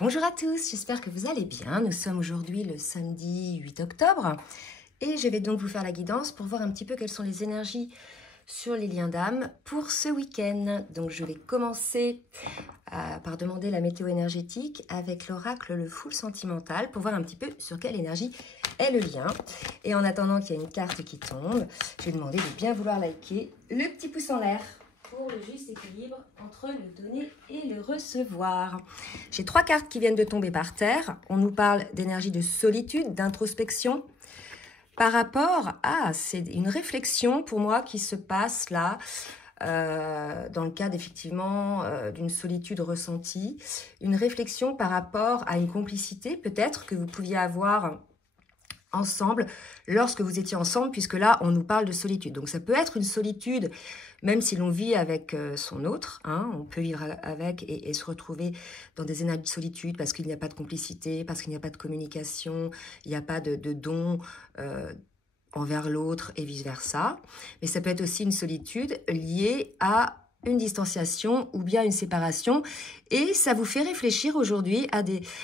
Bonjour à tous, j'espère que vous allez bien. Nous sommes aujourd'hui le samedi 8 octobre et je vais donc vous faire la guidance pour voir un petit peu quelles sont les énergies sur les liens d'âme pour ce week-end. Donc je vais commencer par demander la météo énergétique avec l'oracle le Fool Sentimental pour voir un petit peu sur quelle énergie est le lien. Et en attendant qu'il y ait une carte qui tombe, je vais demander de bien vouloir liker le petit pouce en l'air pour le juste équilibre entre le donner et le recevoir. J'ai 3 cartes qui viennent de tomber par terre. On nous parle d'énergie de solitude, d'introspection. Par rapport à, c'est une réflexion pour moi qui se passe là, dans le cadre effectivement d'une solitude ressentie. Une réflexion par rapport à une complicité peut-être que vous pouviez avoir ensemble lorsque vous étiez ensemble, puisque là on nous parle de solitude. Donc ça peut être une solitude même si l'on vit avec son autre, hein, on peut vivre avec et se retrouver dans des énergies de solitude parce qu'il n'y a pas de complicité, parce qu'il n'y a pas de communication, il n'y a pas de don envers l'autre et vice-versa. Mais ça peut être aussi une solitude liée à une distanciation ou bien une séparation. Et ça vous fait réfléchir aujourd'hui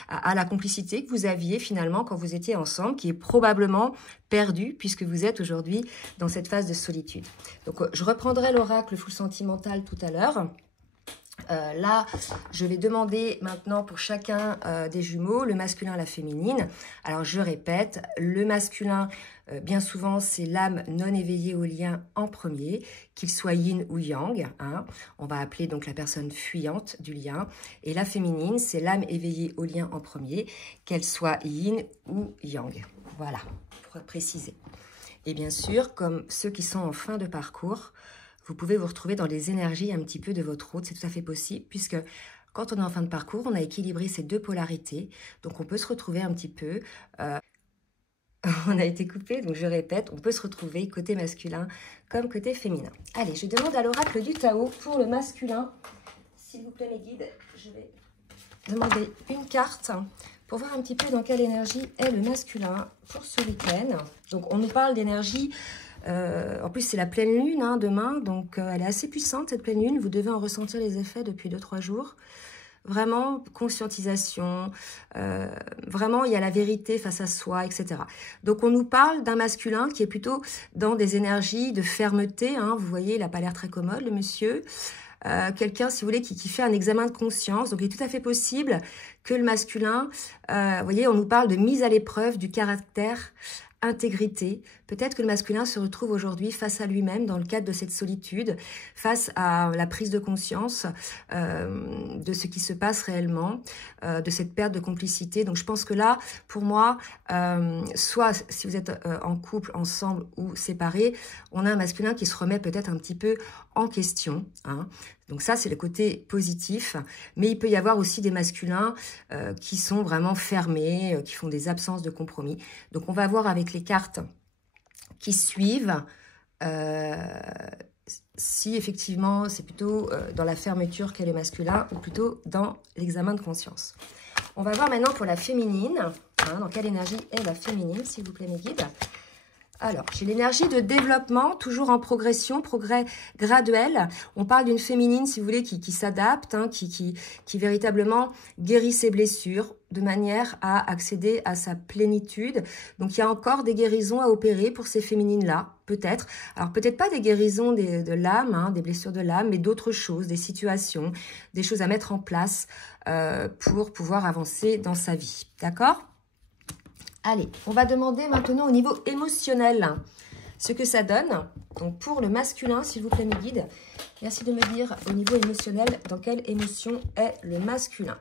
à la complicité que vous aviez finalement quand vous étiez ensemble, qui est probablement perdue puisque vous êtes aujourd'hui dans cette phase de solitude. Donc je reprendrai l'oracle Fool Sentimental tout à l'heure. Là, je vais demander maintenant pour chacun des jumeaux, le masculin, la féminine. Alors, je répète, le masculin, bien souvent, c'est l'âme non éveillée au lien en premier, qu'il soit yin ou yang. Hein. On va appeler donc la personne fuyante du lien. Et la féminine, c'est l'âme éveillée au lien en premier, qu'elle soit yin ou yang. Voilà, pour préciser. Et bien sûr, comme ceux qui sont en fin de parcours, vous pouvez vous retrouver dans les énergies un petit peu de votre hôte. C'est tout à fait possible puisque quand on est en fin de parcours, on a équilibré ces deux polarités. Donc, on peut se retrouver un petit peu... on a été coupé, donc je répète, on peut se retrouver côté masculin comme côté féminin. Allez, je demande à l'oracle du Tao pour le masculin. S'il vous plaît, mes guides, je vais demander une carte pour voir un petit peu dans quelle énergie est le masculin pour ce week-end. Donc, on nous parle d'énergie... en plus, c'est la pleine lune hein, demain, donc elle est assez puissante cette pleine lune. Vous devez en ressentir les effets depuis 2-3 jours. Vraiment, conscientisation, vraiment, il y a la vérité face à soi, etc. Donc, on nous parle d'un masculin qui est plutôt dans des énergies de fermeté. Hein, vous voyez, il n'a pas l'air très commode, le monsieur. Quelqu'un, si vous voulez, qui fait un examen de conscience. Donc, il est tout à fait possible que le masculin, vous voyez, on nous parle de mise à l'épreuve du caractère, intégrité. Peut-être que le masculin se retrouve aujourd'hui face à lui-même dans le cadre de cette solitude, face à la prise de conscience de ce qui se passe réellement, de cette perte de complicité. Donc je pense que là, pour moi, soit si vous êtes en couple, ensemble ou séparés, on a un masculin qui se remet peut-être un petit peu en question. Hein. Donc ça, c'est le côté positif. Mais il peut y avoir aussi des masculins qui sont vraiment fermés, qui font des absences de compromis. Donc on va voir avec les cartes qui suivent si effectivement c'est plutôt dans la fermeture qu'est le masculin ou plutôt dans l'examen de conscience. On va voir maintenant pour la féminine. Hein, dans quelle énergie est la féminine, s'il vous plaît, mes guides. Alors, j'ai l'énergie de développement, toujours en progression, progrès graduel. On parle d'une féminine, si vous voulez, qui s'adapte, hein, qui véritablement guérit ses blessures de manière à accéder à sa plénitude. Donc, il y a encore des guérisons à opérer pour ces féminines-là, peut-être. Alors, peut-être pas des guérisons de l'âme, hein, des blessures de l'âme, mais d'autres choses, des situations, des choses à mettre en place pour pouvoir avancer dans sa vie. D'accord ? Allez, on va demander maintenant au niveau émotionnel ce que ça donne. Donc pour le masculin, s'il vous plaît, mes guides, merci de me dire au niveau émotionnel dans quelle émotion est le masculin.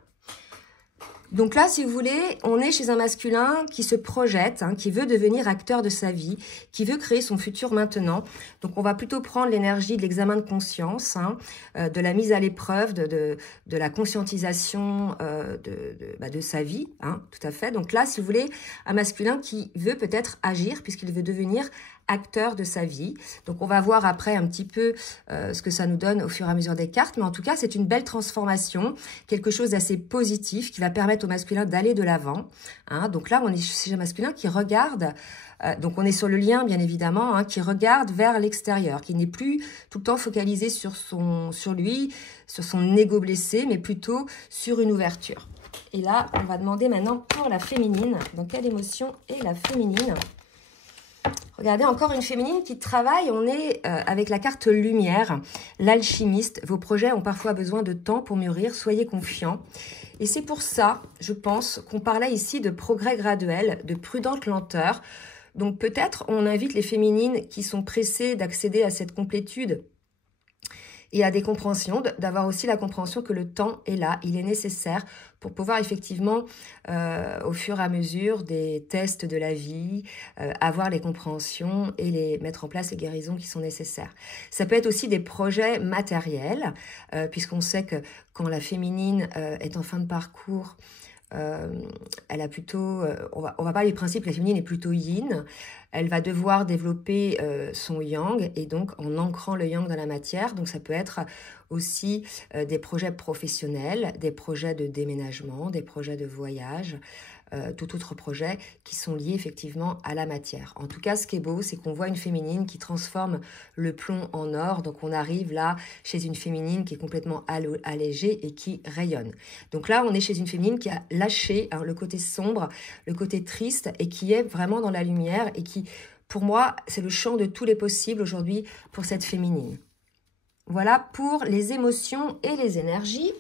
Donc là, si vous voulez, on est chez un masculin qui se projette, hein, qui veut devenir acteur de sa vie, qui veut créer son futur maintenant. Donc on va plutôt prendre l'énergie de l'examen de conscience, hein, de la mise à l'épreuve, de la conscientisation de sa vie, hein, tout à fait. Donc là, si vous voulez, un masculin qui veut peut-être agir puisqu'il veut devenir acteur de sa vie. Donc, on va voir après un petit peu ce que ça nous donne au fur et à mesure des cartes. Mais en tout cas, c'est une belle transformation, quelque chose d'assez positif qui va permettre au masculin d'aller de l'avant. Hein. Donc là, on est chez un masculin qui regarde, donc on est sur le lien, bien évidemment, hein, qui regarde vers l'extérieur, qui n'est plus tout le temps focalisé sur lui, sur son ego blessé, mais plutôt sur une ouverture. Et là, on va demander maintenant pour la féminine. Dans quelle émotion est la féminine? Regardez, encore une féminine qui travaille. On est avec la carte lumière, l'alchimiste. Vos projets ont parfois besoin de temps pour mûrir. Soyez confiants. Et c'est pour ça, je pense, qu'on parlait ici de progrès graduel, de prudente lenteur. Donc peut-être on invite les féminines qui sont pressées d'accéder à cette complétude et à des compréhensions, d'avoir aussi la compréhension que le temps est là, il est nécessaire pour pouvoir effectivement, au fur et à mesure des tests de la vie, avoir les compréhensions et mettre en place les guérisons qui sont nécessaires. Ça peut être aussi des projets matériels, puisqu'on sait que quand la féminine est en fin de parcours, elle a plutôt, on va parler du principe que la féminine est plutôt yin. Elle va devoir développer son yang et donc en ancrant le yang dans la matière. Donc ça peut être aussi des projets professionnels, des projets de déménagement, des projets de voyage, tout autre projet qui sont liés effectivement à la matière. En tout cas, ce qui est beau, c'est qu'on voit une féminine qui transforme le plomb en or. Donc on arrive là chez une féminine qui est complètement allégée et qui rayonne. Donc là, on est chez une féminine qui a lâché le côté sombre, le côté triste et qui est vraiment dans la lumière et qui, pour moi, c'est le champ de tous les possibles aujourd'hui pour cette féminine. Voilà pour les émotions et les énergies.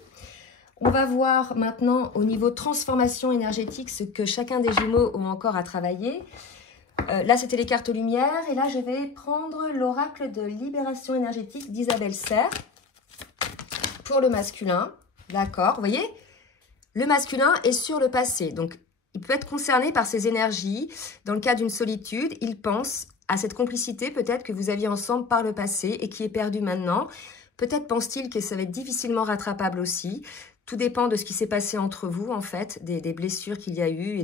On va voir maintenant au niveau transformation énergétique ce que chacun des Gémeaux ont encore à travailler. Là, c'était les cartes lumière. Et là, je vais prendre l'oracle de libération énergétique d'Isabelle Serre pour le masculin. D'accord, vous voyez? Le masculin est sur le passé. Donc, il peut être concerné par ces énergies. Dans le cas d'une solitude, il pense à cette complicité peut-être que vous aviez ensemble par le passé et qui est perdue maintenant. Peut-être pense-t-il que ça va être difficilement rattrapable aussi. Tout dépend de ce qui s'est passé entre vous, en fait, des blessures qu'il y a eu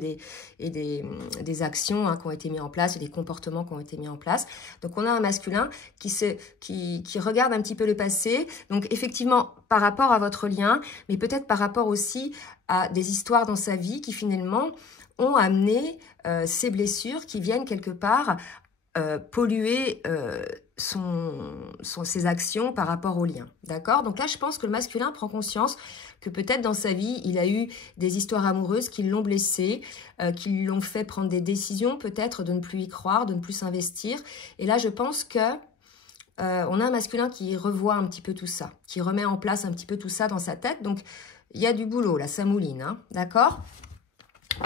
et des actions qui ont été mises en place et des comportements qui ont été mis en place. Donc, on a un masculin qui regarde un petit peu le passé. Donc, effectivement, par rapport à votre lien, mais peut-être par rapport aussi à des histoires dans sa vie qui, finalement, ont amené ces blessures qui viennent quelque part polluer ses actions par rapport au lien. D'accord? Donc là, je pense que le masculin prend conscience que peut-être dans sa vie, il a eu des histoires amoureuses qui l'ont blessé, qui l'ont fait prendre des décisions, peut-être de ne plus y croire, de ne plus s'investir. Et là, je pense que on a un masculin qui revoit un petit peu tout ça, qui remet en place un petit peu tout ça dans sa tête. Donc, il y a du boulot, là, ça mouline. Hein, d'accord?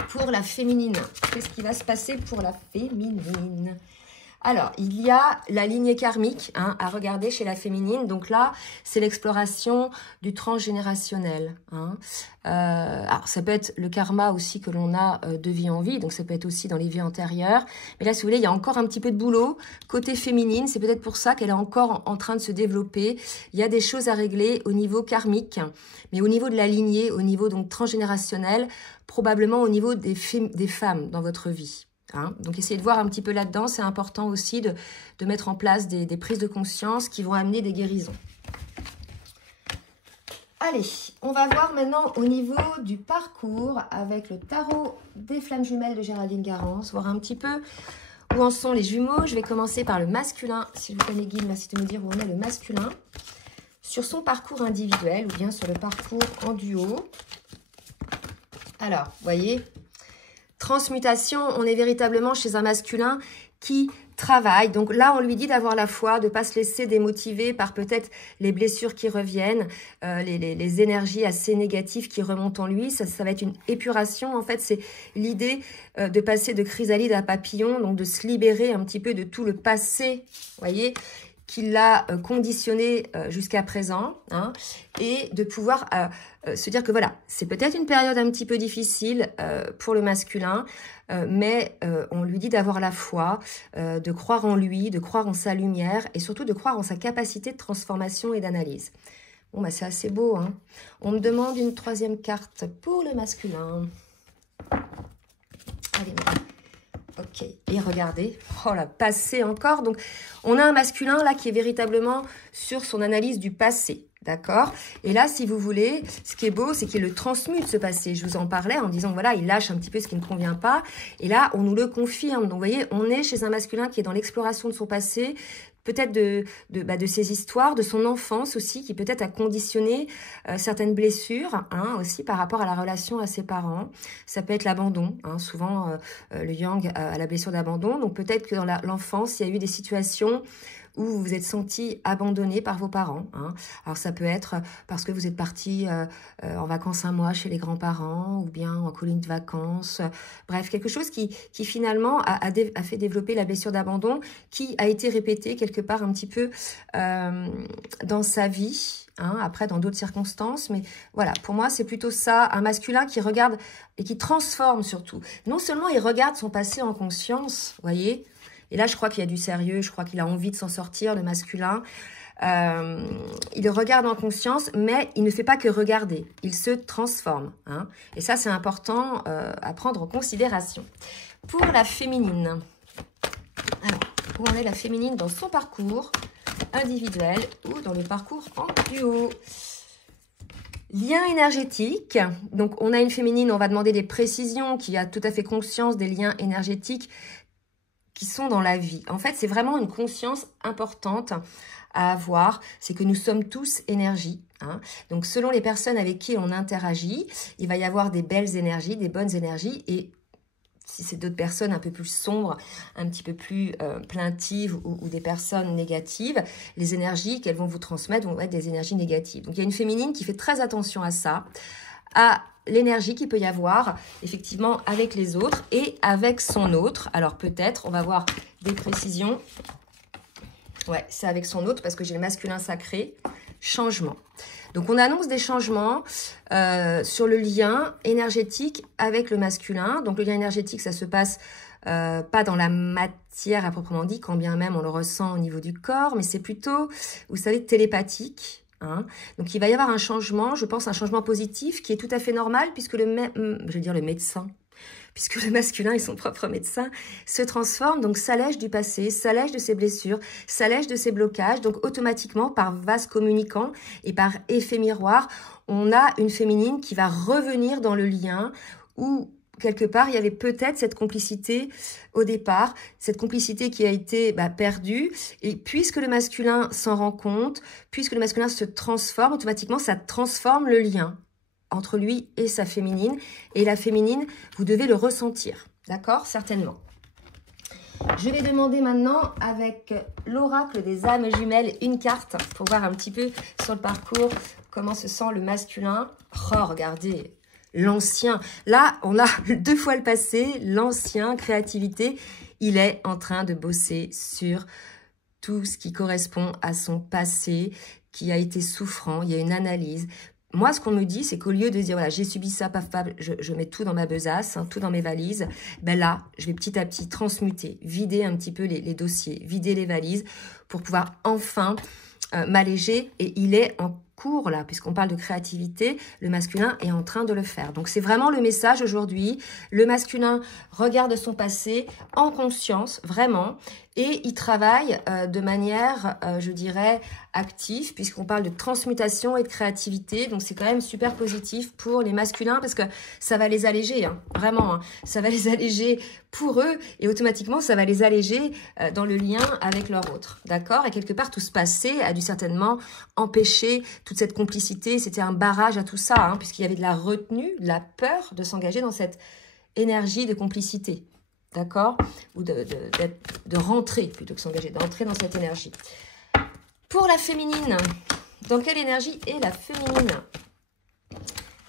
Pour la féminine, qu'est-ce qui va se passer pour la féminine? Alors, il y a la lignée karmique à regarder chez la féminine. Donc là, c'est l'exploration du transgénérationnel. Alors, ça peut être le karma aussi que l'on a de vie en vie. Donc, ça peut être aussi dans les vies antérieures. Mais là, si vous voulez, il y a encore un petit peu de boulot. Côté féminine, c'est peut-être pour ça qu'elle est encore en train de se développer. Il y a des choses à régler au niveau karmique. Mais au niveau de la lignée, au niveau donc transgénérationnel, probablement au niveau des femmes dans votre vie. Donc, essayez de voir un petit peu là-dedans. C'est important aussi de mettre en place des prises de conscience qui vont amener des guérisons. Allez, on va voir maintenant au niveau du parcours avec le tarot des flammes jumelles de Géraldine Garance. Voir un petit peu où en sont les jumeaux. Je vais commencer par le masculin. S'il vous plaît, mes guides, merci de me dire où on est le masculin. Sur son parcours individuel ou bien sur le parcours en duo. Alors, vous voyez... Transmutation, on est véritablement chez un masculin qui travaille. Donc là, on lui dit d'avoir la foi, de ne pas se laisser démotiver par peut-être les blessures qui reviennent, les énergies assez négatives qui remontent en lui. Ça va être une épuration. En fait, c'est l'idée de passer de chrysalide à papillon, donc de se libérer un petit peu de tout le passé, voyez, qui l'a conditionné jusqu'à présent, et de pouvoir se dire que voilà, c'est peut-être une période un petit peu difficile pour le masculin, mais on lui dit d'avoir la foi, de croire en lui, de croire en sa lumière, et surtout de croire en sa capacité de transformation et d'analyse. Bon, bah c'est assez beau, hein. On me demande une troisième carte pour le masculin. Allez, ok, et regardez, oh là, passé encore. Donc, on a un masculin là qui est véritablement sur son analyse du passé, d'accord? Et là, si vous voulez, ce qui est beau, c'est qu'il le transmute, ce passé. Je vous en parlais en disant, voilà, il lâche un petit peu ce qui ne convient pas. Et là, on nous le confirme. Donc, vous voyez, on est chez un masculin qui est dans l'exploration de son passé, peut-être de ses histoires, de son enfance aussi, qui peut-être a conditionné certaines blessures, hein, aussi par rapport à la relation à ses parents. Ça peut être l'abandon, hein, souvent le yang a la blessure d'abandon, donc peut-être que dans l'enfance, il y a eu des situations où vous vous êtes senti abandonné par vos parents. Hein. Alors ça peut être parce que vous êtes parti en vacances un mois chez les grands-parents ou bien en colonie de vacances. Bref, quelque chose qui finalement a fait développer la blessure d'abandon qui a été répétée quelque part un petit peu dans sa vie. Hein, après, dans d'autres circonstances. Mais voilà, pour moi, c'est plutôt ça. Un masculin qui regarde et qui transforme surtout. Non seulement il regarde son passé en conscience, vous voyez. Et là, je crois qu'il y a du sérieux, je crois qu'il a envie de s'en sortir, le masculin. Il regarde en conscience, mais il ne fait pas que regarder, il se transforme. Hein. Et ça, c'est important à prendre en considération. Pour la féminine, alors, où en est la féminine dans son parcours individuel ou dans le parcours en duo? Lien énergétique, donc on a une féminine, on va demander des précisions, qui a tout à fait conscience des liens énergétiques qui sont dans la vie. En fait, c'est vraiment une conscience importante à avoir, c'est que nous sommes tous énergie. Hein. Donc, selon les personnes avec qui on interagit, il va y avoir des belles énergies, des bonnes énergies, et si c'est d'autres personnes un peu plus sombres, un petit peu plus plaintives ou des personnes négatives, les énergies qu'elles vont vous transmettre vont être des énergies négatives. Donc, il y a une féminine qui fait très attention à ça, à l'énergie qu'il peut y avoir effectivement avec les autres et avec son autre. Alors peut-être, on va voir des précisions. Ouais, c'est avec son autre parce que j'ai le masculin sacré. Changement. Donc on annonce des changements sur le lien énergétique avec le masculin. Donc le lien énergétique, ça se passe pas dans la matière à proprement dit, quand bien même on le ressent au niveau du corps, mais c'est plutôt, vous savez, télépathique. Hein. Donc il va y avoir un changement, je pense un changement positif qui est tout à fait normal puisque le médecin, puisque le masculin est son propre médecin, se transforme, donc s'allège du passé, s'allège de ses blessures, s'allège de ses blocages, donc automatiquement par vase communicant et par effet miroir, on a une féminine qui va revenir dans le lien où quelque part, il y avait peut-être cette complicité au départ, cette complicité qui a été perdue. Et puisque le masculin s'en rend compte, puisque le masculin se transforme, automatiquement, ça transforme le lien entre lui et sa féminine. Et la féminine, vous devez le ressentir. D'accord? Certainement. Je vais demander maintenant, avec l'oracle des âmes jumelles, une carte pour voir un petit peu sur le parcours comment se sent le masculin. Oh, regardez! L'ancien, là, on a 2 fois le passé, l'ancien, créativité, il est en train de bosser sur tout ce qui correspond à son passé, qui a été souffrant, il y a une analyse. Moi, ce qu'on me dit, c'est qu'au lieu de dire, voilà, j'ai subi ça, paf, paf, je mets tout dans ma besace, hein, tout dans mes valises, ben là, je vais petit à petit transmuter, vider un petit peu les dossiers, vider les valises, pour pouvoir enfin m'alléger, et il est en cours là, puisqu'on parle de créativité, le masculin est en train de le faire. Donc c'est vraiment le message aujourd'hui, le masculin regarde son passé en conscience, vraiment, et il travaille de manière, je dirais, active, puisqu'on parle de transmutation et de créativité, donc c'est quand même super positif pour les masculins, parce que ça va les alléger, hein, vraiment, hein, ça va les alléger pour eux, et automatiquement ça va les alléger dans le lien avec leur autre, d'accord? Et quelque part tout ce passé a dû certainement empêcher toute cette complicité, c'était un barrage à tout ça, hein, puisqu'il y avait de la retenue, de la peur de s'engager dans cette énergie de complicité. D'accord? Ou de rentrer, plutôt que s'engager, d'entrer dans cette énergie. Pour la féminine, dans quelle énergie est la féminine?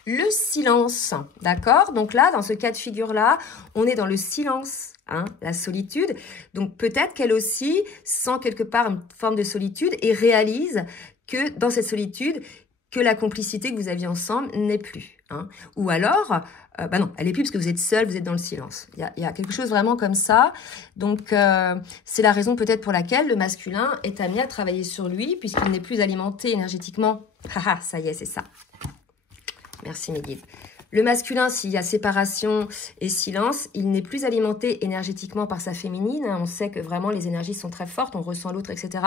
Le silence, d'accord? Donc là, dans ce cas de figure-là, on est dans le silence, hein, la solitude. Donc peut-être qu'elle aussi sent quelque part une forme de solitude et réalise que dans cette solitude, que la complicité que vous aviez ensemble n'est plus. Hein. Ou alors, non, elle n'est plus parce que vous êtes seul, vous êtes dans le silence. Il y a quelque chose vraiment comme ça. Donc, c'est la raison peut-être pour laquelle le masculin est amené à travailler sur lui, puisqu'il n'est plus alimenté énergétiquement. Haha, ça y est, c'est ça. Merci mes guides. Le masculin, s'il y a séparation et silence, il n'est plus alimenté énergétiquement par sa féminine. On sait que vraiment les énergies sont très fortes, on ressent l'autre, etc.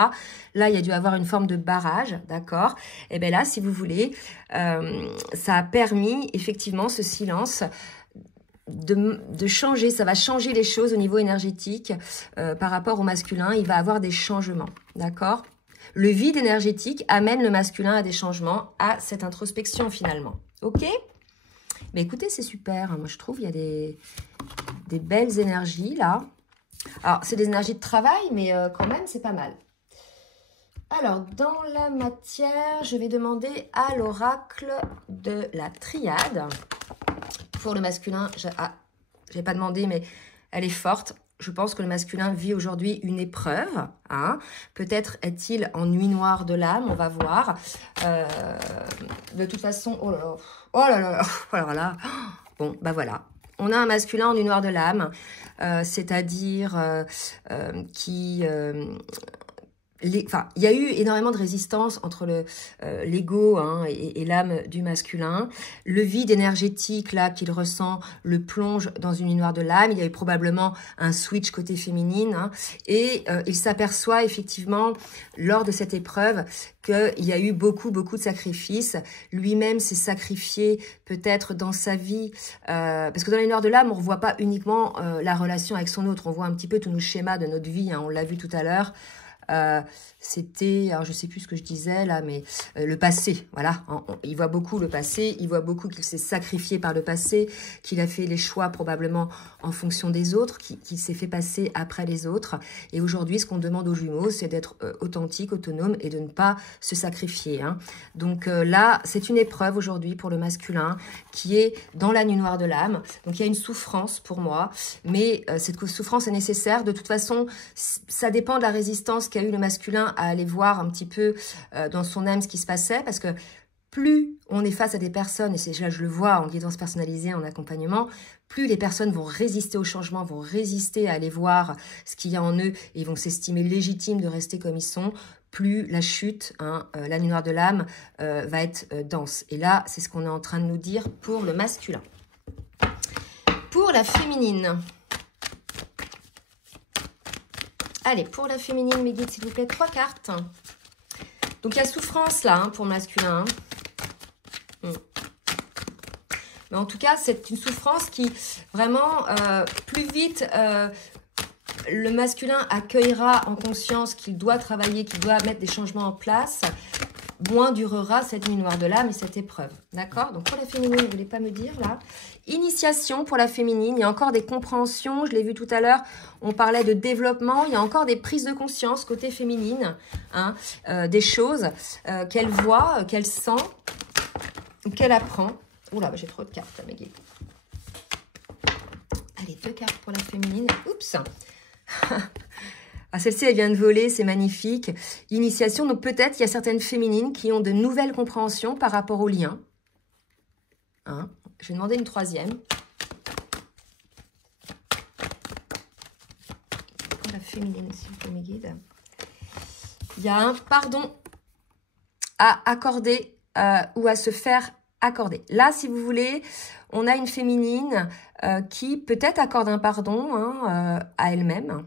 Là, il y a dû avoir une forme de barrage, d'accord? Et bien là, si vous voulez, ça a permis effectivement ce silence de changer, ça va changer les choses au niveau énergétique par rapport au masculin. Il va avoir des changements, d'accord? Le vide énergétique amène le masculin à des changements, à cette introspection finalement, ok? Mais écoutez, c'est super, hein. Moi je trouve il y a des belles énergies là. Alors, c'est des énergies de travail, mais quand même, c'est pas mal. Alors, dans la matière, je vais demander à l'oracle de la triade. Pour le masculin, je n'ai pas demandé, mais elle est forte. Je pense que le masculin vit aujourd'hui une épreuve. Hein. Peut-être est-il en nuit noire de l'âme, on va voir. De toute façon, oh là là, oh là là, oh là là. Bon, bah voilà. On a un masculin en nuit noire de l'âme, c'est-à-dire qui... il y a eu énormément de résistance entre l'ego hein, et l'âme du masculin. Le vide énergétique là qu'il ressent le plonge dans une nuit noire de l'âme. Il y a eu probablement un switch côté féminine. Hein, et il s'aperçoit effectivement lors de cette épreuve qu'il y a eu beaucoup de sacrifices. Lui-même s'est sacrifié peut-être dans sa vie. Parce que dans les nuits noires de l'âme, on ne revoit pas uniquement la relation avec son autre. On voit un petit peu tous nos schémas de notre vie. Hein, on l'a vu tout à l'heure. C'était, alors je sais plus ce que je disais là, mais le passé, voilà, il voit beaucoup le passé, il voit beaucoup qu'il s'est sacrifié par le passé, qu'il a fait les choix probablement en fonction des autres, qu'il s'est fait passer après les autres, et aujourd'hui ce qu'on demande aux jumeaux, c'est d'être authentique, autonome, et de ne pas se sacrifier, hein. Donc là, c'est une épreuve aujourd'hui pour le masculin, qui est dans la nuit noire de l'âme, donc il y a une souffrance pour moi, mais cette souffrance est nécessaire, de toute façon, ça dépend de la résistance qu'a eu le masculin à aller voir un petit peu dans son âme ce qui se passait, parce que plus on est face à des personnes, et c'est là je le vois en guidance personnalisée, en accompagnement, plus les personnes vont résister au changement, vont résister à aller voir ce qu'il y a en eux, et ils vont s'estimer légitimes de rester comme ils sont, plus la chute, hein, la nuit noire de l'âme, va être dense. Et là, c'est ce qu'on est en train de nous dire pour le masculin. Pour la féminine... Allez, pour la féminine, mes guides, s'il vous plaît, 3 cartes. Donc, il y a souffrance, là, hein, pour le masculin. Mais en tout cas, c'est une souffrance qui, vraiment, plus vite, le masculin accueillera en conscience qu'il doit travailler, qu'il doit mettre des changements en place, moins durera cette nuit noire de l'âme et cette épreuve. D'accord? Donc, pour la féminine, vous ne voulez pas me dire, là. Initiation pour la féminine. Il y a encore des compréhensions. Je l'ai vu tout à l'heure. On parlait de développement. Il y a encore des prises de conscience côté féminine. Hein, des choses qu'elle voit, qu'elle sent, ou qu'elle apprend. Oula, bah, j'ai trop de cartes, là, mes guides. Allez, 2 cartes pour la féminine. Oups. Ah, celle-ci, elle vient de voler, c'est magnifique. Initiation, donc peut-être il y a certaines féminines qui ont de nouvelles compréhensions par rapport au lien. Hein, je vais demander une 3e. Pour la féminine, s'il vous plaît, mes guides. Il y a un pardon à accorder ou à se faire accorder. Là, si vous voulez, on a une féminine qui peut-être accorde un pardon hein, à elle-même,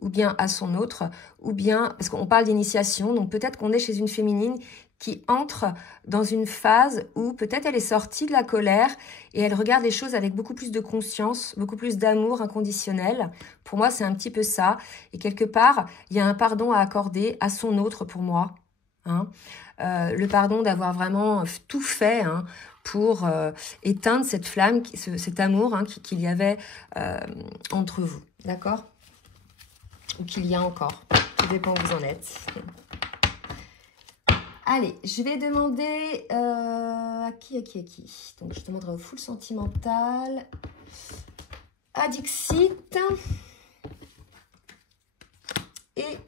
ou bien à son autre, ou bien, parce qu'on parle d'initiation, donc peut-être qu'on est chez une féminine qui entre dans une phase où peut-être elle est sortie de la colère et elle regarde les choses avec beaucoup plus de conscience, beaucoup plus d'amour inconditionnel. Pour moi, c'est un petit peu ça. Et quelque part, il y a un pardon à accorder à son autre pour moi. Hein. Le pardon d'avoir vraiment tout fait hein, pour éteindre cette flamme, cet amour hein, qu'il y avait entre vous. D'accord ? Ou qu'il y a encore. Tout dépend où vous en êtes. Allez, je vais demander à qui. Donc, je demanderai au full sentimental, à Dixit et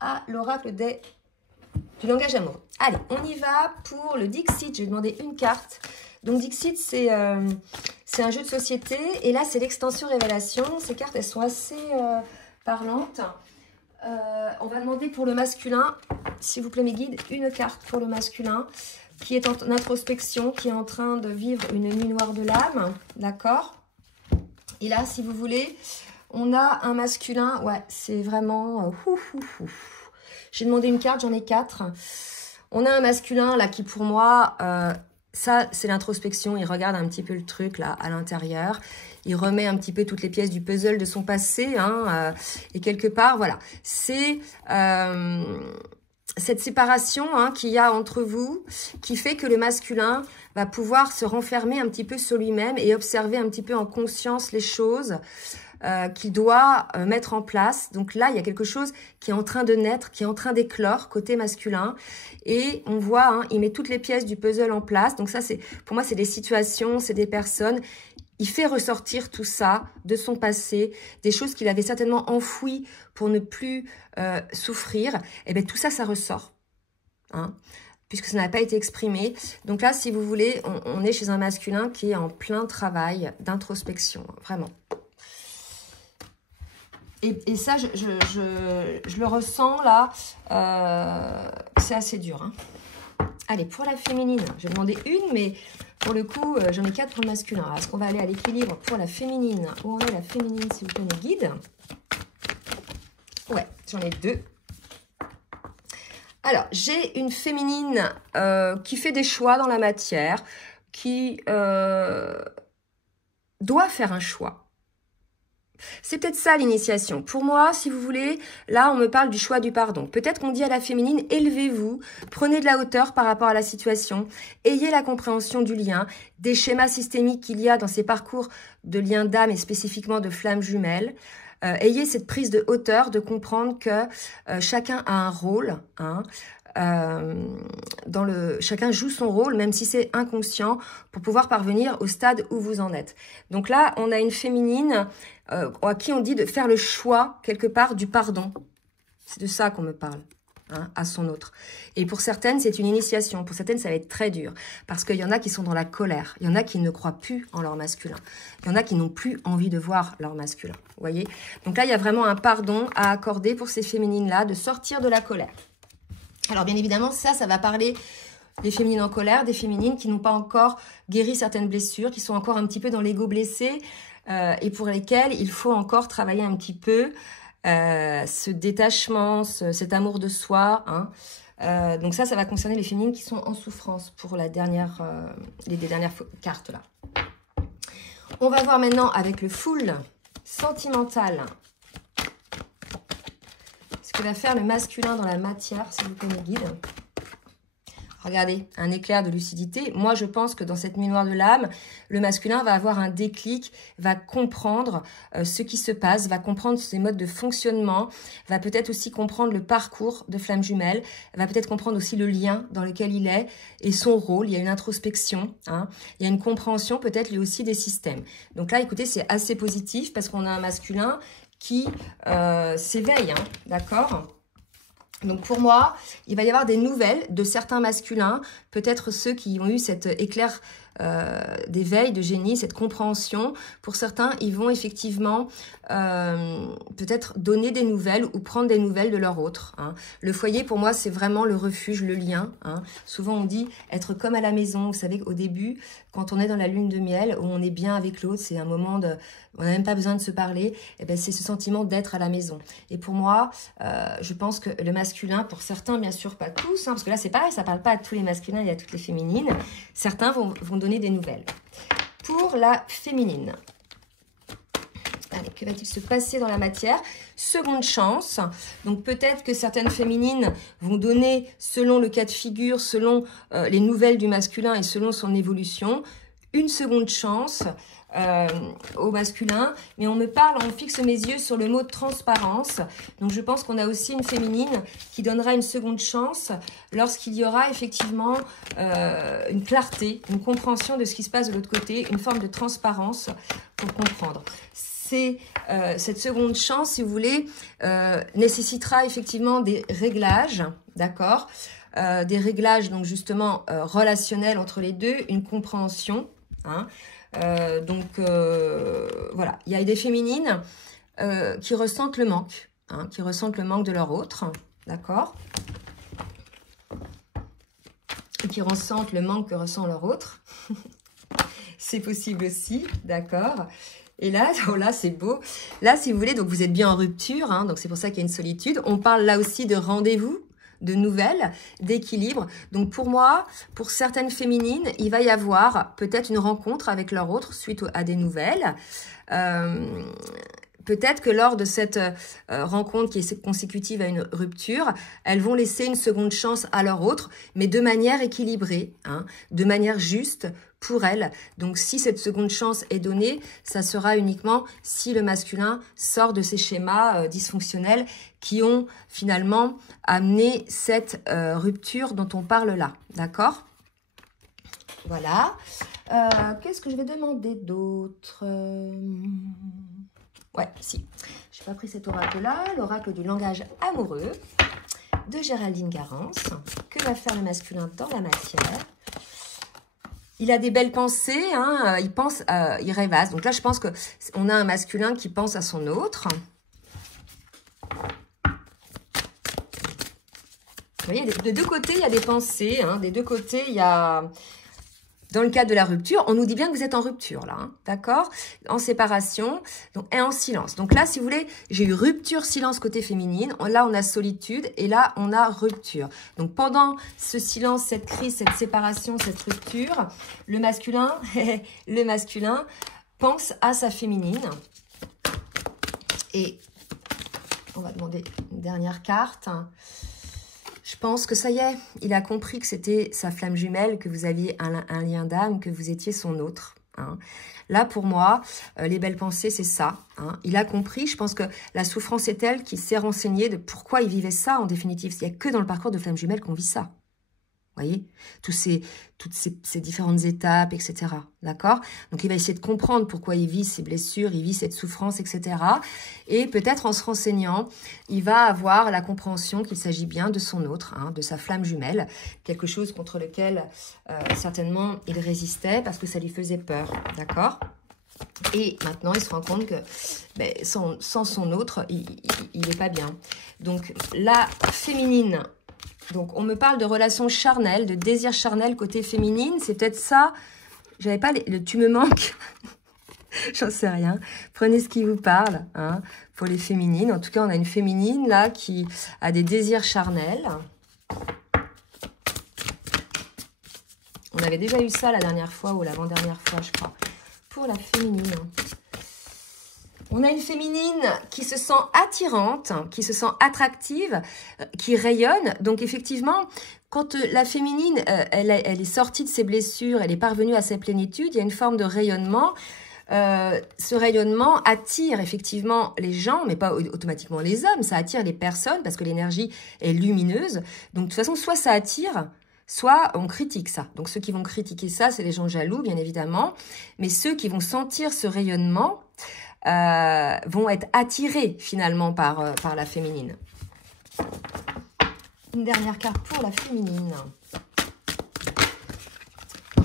à l'oracle du langage amoureux. Allez, on y va pour le Dixit. Je vais demander une carte. Donc, Dixit, c'est un jeu de société. Et là, c'est l'extension révélation. Ces cartes, elles sont assez parlantes. On va demander pour le masculin, s'il vous plaît mes guides, une carte pour le masculin qui est en introspection, qui est en train de vivre une nuit noire de l'âme, d'accord? Et là, si vous voulez, on a un masculin, ouais, c'est vraiment... J'ai demandé une carte, j'en ai 4. On a un masculin là qui pour moi Ça, c'est l'introspection. Il regarde un petit peu le truc là à l'intérieur. Il remet un petit peu toutes les pièces du puzzle de son passé. Hein, et quelque part, voilà. C'est cette séparation qu'il y a entre vous qui fait que le masculin va pouvoir se renfermer un petit peu sur lui-même et observer un petit peu en conscience les choses qu'il doit mettre en place. Donc là, il y a quelque chose qui est en train de naître, qui est en train d'éclore côté masculin. Et on voit, il met toutes les pièces du puzzle en place. Donc ça, pour moi, c'est des situations, c'est des personnes. Il fait ressortir tout ça de son passé, des choses qu'il avait certainement enfouies pour ne plus souffrir. Et bien tout ça, ça ressort, puisque ça n'a pas été exprimé. Donc là, si vous voulez, on est chez un masculin qui est en plein travail d'introspection, vraiment. Et ça, je le ressens là, c'est assez dur. Allez, pour la féminine, je vais demander une, mais pour le coup, j'en ai 4 pour le masculin. Est-ce qu'on va aller à l'équilibre pour la féminine? Où en est la féminine, s'il vous plaît, mes guides? Ouais, j'en ai 2. Alors, j'ai une féminine qui fait des choix dans la matière, qui doit faire un choix. C'est peut-être ça l'initiation. Pour moi, si vous voulez, là, on me parle du choix du pardon. Peut-être qu'on dit à la féminine, élevez-vous, prenez de la hauteur par rapport à la situation, ayez la compréhension du lien, des schémas systémiques qu'il y a dans ces parcours de liens d'âme et spécifiquement de flammes jumelles. Ayez cette prise de hauteur, de comprendre que chacun a un rôle, chacun joue son rôle, même si c'est inconscient, pour pouvoir parvenir au stade où vous en êtes. Donc là, on a une féminine à qui on dit de faire le choix, quelque part, du pardon. C'est de ça qu'on me parle, à son autre. Et pour certaines, c'est une initiation. Pour certaines, ça va être très dur. Parce qu'il y en a qui sont dans la colère. Il y en a qui ne croient plus en leur masculin. Il y en a qui n'ont plus envie de voir leur masculin. Vous voyez? Donc là, il y a vraiment un pardon à accorder pour ces féminines-là, de sortir de la colère. Alors, bien évidemment, ça va parler des féminines en colère, des féminines qui n'ont pas encore guéri certaines blessures, qui sont encore un petit peu dans l'ego blessé et pour lesquelles il faut encore travailler un petit peu ce détachement, cet amour de soi. Donc ça va concerner les féminines qui sont en souffrance pour les dernières cartes là. On va voir maintenant avec le full sentimental ce que va faire le masculin dans la matière, s'il vous plaît, mes guides. Regardez, un éclair de lucidité. Moi, je pense que dans cette nuit noire de l'âme, le masculin va avoir un déclic, va comprendre ce qui se passe, va comprendre ses modes de fonctionnement, va peut-être aussi comprendre le parcours de flamme jumelle, va peut-être comprendre aussi le lien dans lequel il est et son rôle. Il y a une introspection, il y a une compréhension peut-être lui aussi des systèmes. Donc là, écoutez, c'est assez positif parce qu'on a un masculin qui s'éveille, d'accord ? Donc pour moi, il va y avoir des nouvelles de certains masculins, peut-être ceux qui ont eu cet éclair d'éveil, de génie, cette compréhension. Pour certains, ils vont effectivement peut-être donner des nouvelles ou prendre des nouvelles de leur autre. Le foyer, pour moi, c'est vraiment le refuge, le lien. Souvent, on dit être comme à la maison. Vous savez qu'au début, quand on est dans la lune de miel, où on est bien avec l'autre, c'est un moment de... On n'a même pas besoin de se parler. Et ben, c'est ce sentiment d'être à la maison. Et pour moi, je pense que le masculin, pour certains, bien sûr, pas tous, parce que là, c'est pareil, ça ne parle pas à tous les masculins et à toutes les féminines. Certains vont donner des nouvelles. Pour la féminine, allez, que va-t-il se passer dans la matière? Seconde chance. Donc peut-être que certaines féminines vont donner, selon le cas de figure, selon les nouvelles du masculin et selon son évolution, une seconde chance au masculin, mais on fixe mes yeux sur le mot transparence. Donc je pense qu'on a aussi une féminine qui donnera une seconde chance lorsqu'il y aura effectivement une clarté, une compréhension de ce qui se passe de l'autre côté, une forme de transparence pour comprendre. Cette seconde chance, si vous voulez, nécessitera effectivement des réglages, d'accord, des réglages donc justement relationnels entre les deux, une compréhension, voilà, il y a des féminines qui ressentent le manque, qui ressentent le manque de leur autre, d'accord, et qui ressentent le manque que ressent leur autre. C'est possible aussi, d'accord. Et là, oh là, c'est beau. Là, si vous voulez, donc vous êtes bien en rupture, donc c'est pour ça qu'il y a une solitude. On parle là aussi de rendez-vous, de nouvelles, d'équilibre. Donc pour moi, pour certaines féminines, il va y avoir peut-être une rencontre avec leur autre suite à des nouvelles. Peut-être que lors de cette rencontre qui est consécutive à une rupture, elles vont laisser une seconde chance à leur autre, mais de manière équilibrée, hein, de manière juste pour elles. Donc si cette seconde chance est donnée, ça sera uniquement si le masculin sort de ces schémas dysfonctionnels qui ont finalement amené cette rupture dont on parle là. D'accord ? Voilà. Qu'est-ce que je vais demander d'autre ? Ouais, si. Je n'ai pas pris cet oracle-là, l'oracle du langage amoureux de Géraldine Garance. Que va faire le masculin dans la matière? Il a des belles pensées, hein, il pense, il rêvasse. Donc là, je pense qu'on a un masculin qui pense à son autre. Vous voyez, de deux côtés, il y a des pensées. Hein, des deux côtés, il y a... Dans le cadre de la rupture, on nous dit bien que vous êtes en rupture, là, hein, d'accord? En séparation, donc, et en silence. Donc là, si vous voulez, j'ai eu rupture, silence côté féminine. Là, on a solitude et là, on a rupture. Donc, pendant ce silence, cette crise, cette séparation, cette rupture, le masculin pense à sa féminine. Et on va demander une dernière carte. Je pense que ça y est, il a compris que c'était sa flamme jumelle, que vous aviez un lien d'âme, que vous étiez son autre. Hein. Là, pour moi, les belles pensées, c'est ça. Hein. Il a compris, je pense que la souffrance est telle qu'il s'est renseigné de pourquoi il vivait ça en définitive. Il n'y a que dans le parcours de flamme jumelle qu'on vit ça. Vous voyez, toutes ces différentes étapes, etc. D'accord? Donc, il va essayer de comprendre pourquoi il vit ces blessures, il vit cette souffrance, etc. Et peut-être en se renseignant, il va avoir la compréhension qu'il s'agit bien de son autre, hein, de sa flamme jumelle, quelque chose contre lequel, certainement, il résistait parce que ça lui faisait peur. D'accord? Et maintenant, il se rend compte que ben, sans son autre, il n'est pas bien. Donc, la féminine... Donc, on me parle de relations charnelles, de désir charnel côté féminine. C'est peut-être ça. J'avais pas le tu me manques. J'en sais rien. Prenez ce qui vous parle, hein, pour les féminines. En tout cas, on a une féminine, là, qui a des désirs charnels. On avait déjà eu ça la dernière fois, ou l'avant-dernière fois, je crois. Pour la féminine. On a une féminine qui se sent attirante, qui se sent attractive, qui rayonne. Donc, effectivement, quand la féminine, elle est sortie de ses blessures, elle est parvenue à sa plénitude, il y a une forme de rayonnement. Ce rayonnement attire effectivement les gens, mais pas automatiquement les hommes. Ça attire les personnes parce que l'énergie est lumineuse. Donc, de toute façon, soit ça attire... Soit on critique ça. Donc, ceux qui vont critiquer ça, c'est les gens jaloux, bien évidemment. Mais ceux qui vont sentir ce rayonnement vont être attirés, finalement, par la féminine. Une dernière carte pour la féminine.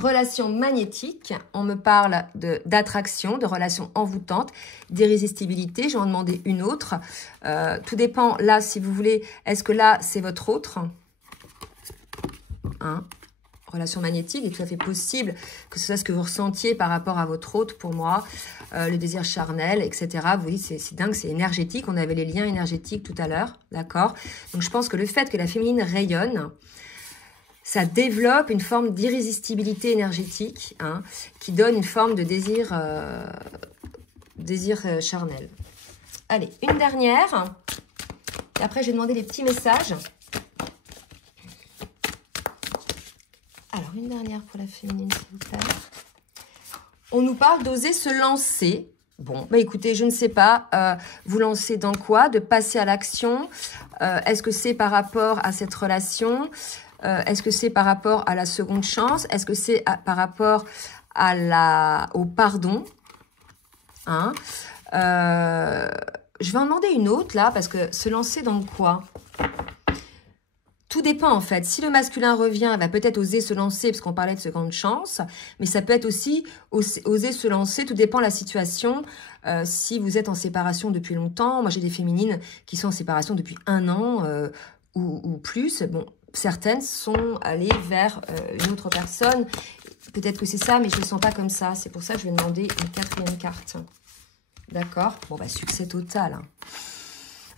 Relation magnétique. On me parle d'attraction, de relation envoûtante, d'irrésistibilité. Je vais en demander une autre. Tout dépend, là, si vous voulez, est-ce que là, c'est votre autre ? Hein, relation magnétique, est tout à fait possible que ce soit ce que vous ressentiez par rapport à votre autre, pour moi, le désir charnel, etc. Vous voyez, c'est dingue, c'est énergétique. On avait les liens énergétiques tout à l'heure, d'accord? Donc, je pense que le fait que la féminine rayonne, ça développe une forme d'irrésistibilité énergétique, hein, qui donne une forme de désir charnel. Allez, une dernière. Et après, je vais demander les petits messages. Alors, une dernière pour la féminine, s'il vous plaît. On nous parle d'oser se lancer. Bon, bah écoutez, je ne sais pas. Vous lancer dans quoi? De passer à l'action. Est-ce que c'est par rapport à cette relation? Est-ce que c'est par rapport à la seconde chance? Est-ce que c'est par rapport au pardon? Hein, je vais en demander une autre, là, parce que se lancer dans quoi? Tout dépend, en fait. Si le masculin revient, il va peut-être oser se lancer, parce qu'on parlait de seconde chance, mais ça peut être aussi oser se lancer, tout dépend de la situation. Si vous êtes en séparation depuis longtemps, moi j'ai des féminines qui sont en séparation depuis 1 an ou plus. Bon, certaines sont allées vers une autre personne. Peut-être que c'est ça, mais je ne le sens pas comme ça. C'est pour ça que je vais demander une 4e carte. D'accord? Bon, bah succès total, hein.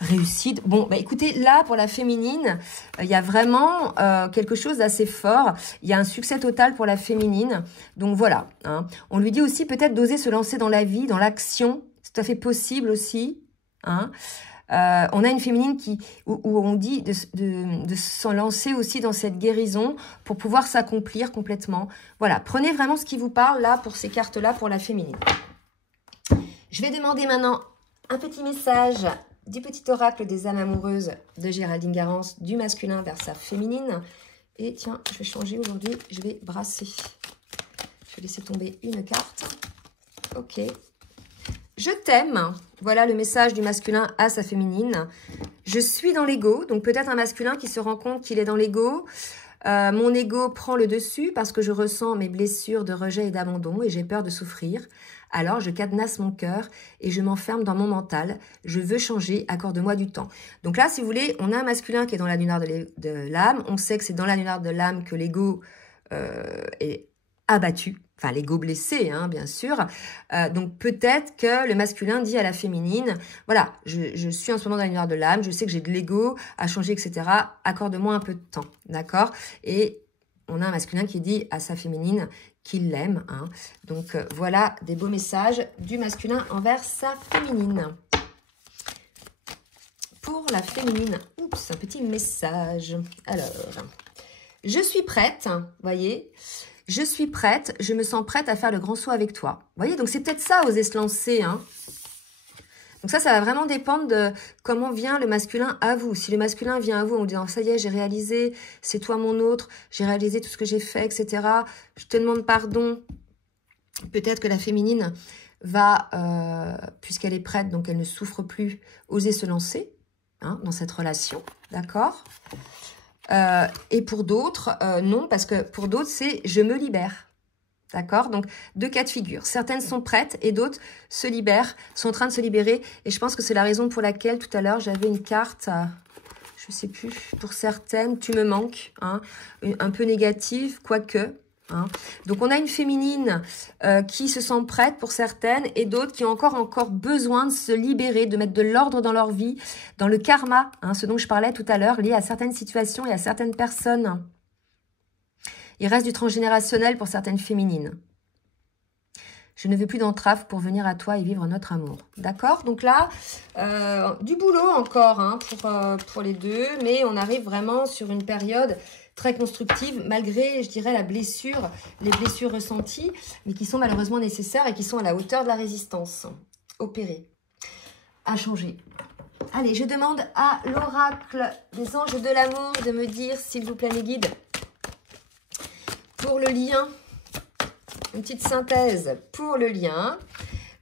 réussite. Bon, bah écoutez, là, pour la féminine, il y a vraiment quelque chose d'assez fort. Il y a un succès total pour la féminine. Donc voilà. Hein. On lui dit aussi peut-être d'oser se lancer dans la vie, dans l'action. C'est tout à fait possible aussi. Hein. On a une féminine où on dit de s'en lancer aussi dans cette guérison pour pouvoir s'accomplir complètement. Voilà, prenez vraiment ce qui vous parle là pour ces cartes-là pour la féminine. Je vais demander maintenant un petit message du petit oracle des âmes amoureuses de Géraldine Garance, du masculin vers sa féminine. Et tiens, je vais changer aujourd'hui, je vais brasser. Je vais laisser tomber une carte. Ok. Je t'aime. Voilà le message du masculin à sa féminine. Je suis dans l'ego. Donc peut-être un masculin qui se rend compte qu'il est dans l'ego. Mon ego prend le dessus parce que je ressens mes blessures de rejet et d'abandon et j'ai peur de souffrir. Alors je cadenasse mon cœur et je m'enferme dans mon mental. Je veux changer, accorde-moi du temps. Donc là, si vous voulez, on a un masculin qui est dans la lunaire de l'âme. On sait que c'est dans la lunaire de l'âme que l'ego est abattu. Enfin, l'ego blessé, hein, bien sûr. Donc, peut-être que le masculin dit à la féminine, voilà, je suis en ce moment dans l'univers de l'âme, je sais que j'ai de l'ego à changer, etc. Accorde-moi un peu de temps, d'accord? Et on a un masculin qui dit à sa féminine qu'il l'aime. Hein. Donc, voilà des beaux messages du masculin envers sa féminine. Pour la féminine, oups, un petit message. Alors, je suis prête, voyez. Je suis prête, je me sens prête à faire le grand saut avec toi. Vous voyez, donc c'est peut-être ça, oser se lancer. Hein. Donc ça va vraiment dépendre de comment vient le masculin à vous. Si le masculin vient à vous en vous disant, ça y est, j'ai réalisé, c'est toi mon autre, j'ai réalisé tout ce que j'ai fait, etc. Je te demande pardon. Peut-être que la féminine va, puisqu'elle est prête, donc elle ne souffre plus, oser se lancer hein, dans cette relation. D'accord ? Et pour d'autres, non, parce que pour d'autres, c'est « je me libère ». D'accord? Donc, deux cas de figure. Certaines sont prêtes et d'autres se libèrent, sont en train de se libérer. Et je pense que c'est la raison pour laquelle, tout à l'heure, j'avais une carte, je ne sais plus, pour certaines, « tu me manques hein, », un peu négative, quoique. Hein. Donc, on a une féminine qui se sent prête pour certaines et d'autres qui ont encore besoin de se libérer, de mettre de l'ordre dans leur vie, dans le karma, hein, ce dont je parlais tout à l'heure, lié à certaines situations et à certaines personnes. Il reste du transgénérationnel pour certaines féminines. Je ne veux plus d'entrave pour venir à toi et vivre notre amour. D'accord? Donc là, du boulot encore hein, pour les deux, mais on arrive vraiment sur une période très constructive, malgré, je dirais, les blessures ressenties, mais qui sont malheureusement nécessaires et qui sont à la hauteur de la résistance. Opérer, à changer. Allez, je demande à l'oracle des anges de l'amour de me dire, s'il vous plaît, mes guides, pour le lien, une petite synthèse pour le lien.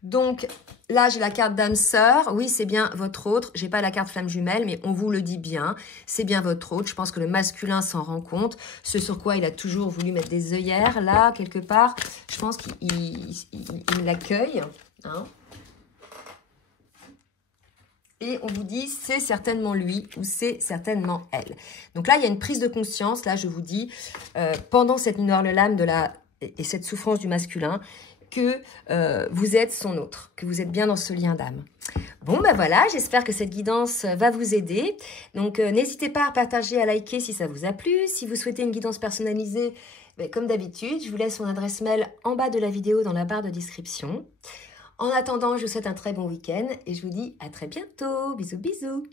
Donc, là, j'ai la carte d'âme sœur. Oui, c'est bien votre autre. J'ai pas la carte flamme jumelle, mais on vous le dit bien. C'est bien votre autre. Je pense que le masculin s'en rend compte. Ce sur quoi il a toujours voulu mettre des œillères, là, quelque part. Je pense qu'il l'accueille. Hein. Et on vous dit, c'est certainement lui ou c'est certainement elle. Donc là, il y a une prise de conscience. Là, je vous dis, pendant cette lumière de l'âme et cette souffrance du masculin, que vous êtes son autre, que vous êtes bien dans ce lien d'âme. Bon, ben voilà, j'espère que cette guidance va vous aider. Donc, n'hésitez pas à partager, à liker si ça vous a plu. Si vous souhaitez une guidance personnalisée, ben, comme d'habitude, je vous laisse mon adresse mail en bas de la vidéo dans la barre de description. En attendant, je vous souhaite un très bon week-end et je vous dis à très bientôt. Bisous, bisous.